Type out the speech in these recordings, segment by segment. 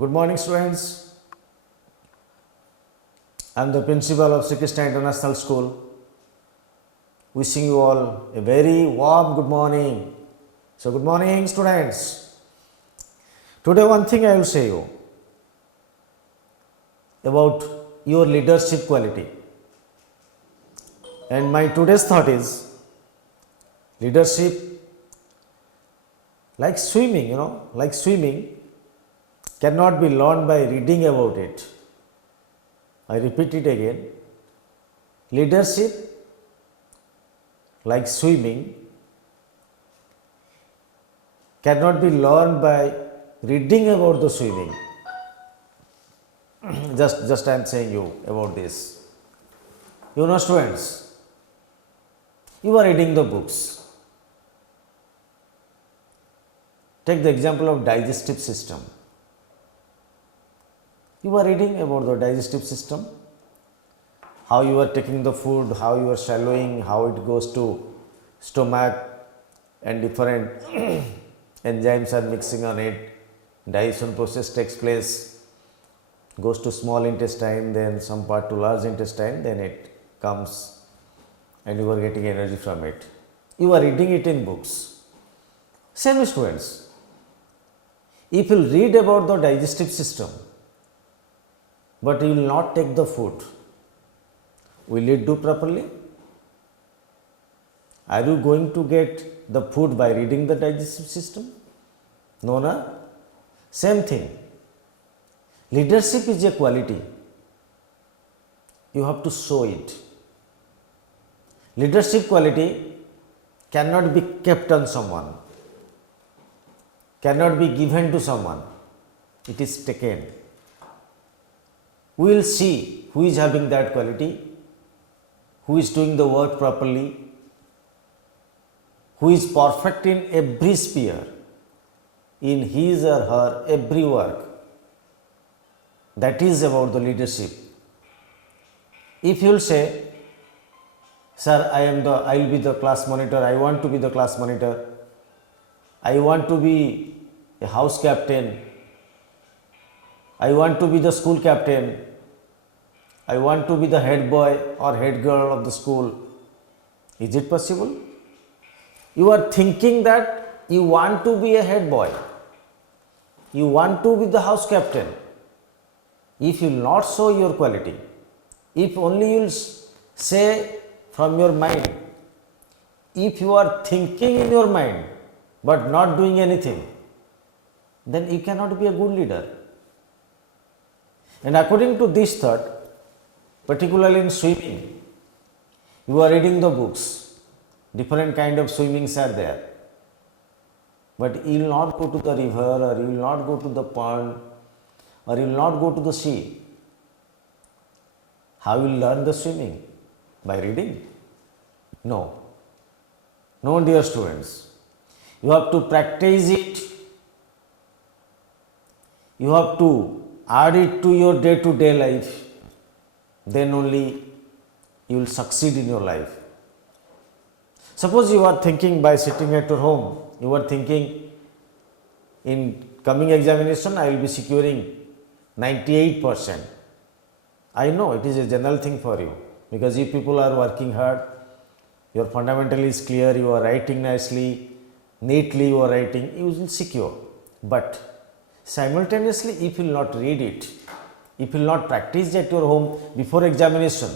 Good morning, students. I am the principal of Sri Krishna International School. Wishing you all a very warm good morning. So, good morning, students. Today, one thing I will say you about your leadership quality. And my today's thought is leadership like swimming, like swimming cannot be learned by reading about it. I repeat it again. Leadership, like swimming, cannot be learned by reading about the swimming. just I am saying you about this. Students, you are reading the books. Take the example of digestive system. You are reading about the digestive system, how you are taking the food, how you are swallowing, how it goes to stomach and different enzymes are mixing on it. Digestion process takes place, goes to small intestine, then some part to large intestine, then it comes and you are getting energy from it. You are reading it in books. Same students, if you read about the digestive system, but you will not take the food, will it do properly? Are you going to get the food by reading the digestive system? No, na? Same thing. Leadership is a quality. You have to show it. Leadership quality cannot be kept on someone, cannot be given to someone. It is taken. We will see who is having that quality, who is doing the work properly, who is perfect in every sphere, in his or her every work. That is about the leadership. If you will say, sir, I will be the class monitor, I want to be the class monitor, I want to be a house captain, I want to be the school captain, I want to be the head boy or head girl of the school. Is it possible? You are thinking that you want to be a head boy, you want to be the house captain. If you will not show your quality, if only you will say from your mind, if you are thinking in your mind but not doing anything, then you cannot be a good leader. And according to this thought, particularly in swimming, you are reading the books, different kind of swimmings are there, but you will not go to the river, or you will not go to the pond, or you will not go to the sea. How will you learn the swimming? By reading? No. No, dear students. You have to practice it. You have to add it to your day-to-day life. Then only you will succeed in your life. Suppose you are thinking by sitting at your home, you are thinking in coming examination I will be securing 98%. I know it is a general thing for you, because you people are working hard, your fundamental is clear, you are writing nicely, neatly you are writing, you will secure. But simultaneously, if you will not read it, if you will not practice at your home before examination,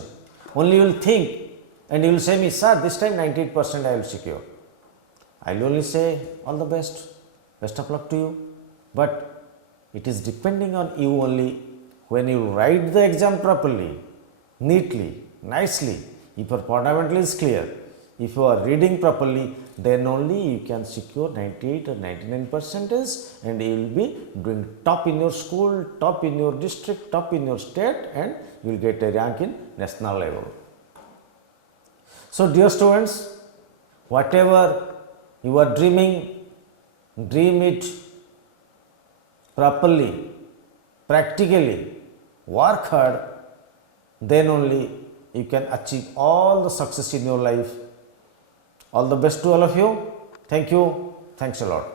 only you will think and you will say me, sir, this time 98% I will secure. I will only say all the best of luck to you. But it is depending on you only. When you write the exam properly, neatly, nicely, if your fundamental is clear, if you are reading properly, then only you can secure 98 or 99% and you will be doing top in your school, top in your district, top in your state, and you will get a rank in national level. So, dear students, whatever you are dreaming, dream it properly, practically, work hard, then only you can achieve all the success in your life. All the best to all of you. Thank you. Thanks a lot.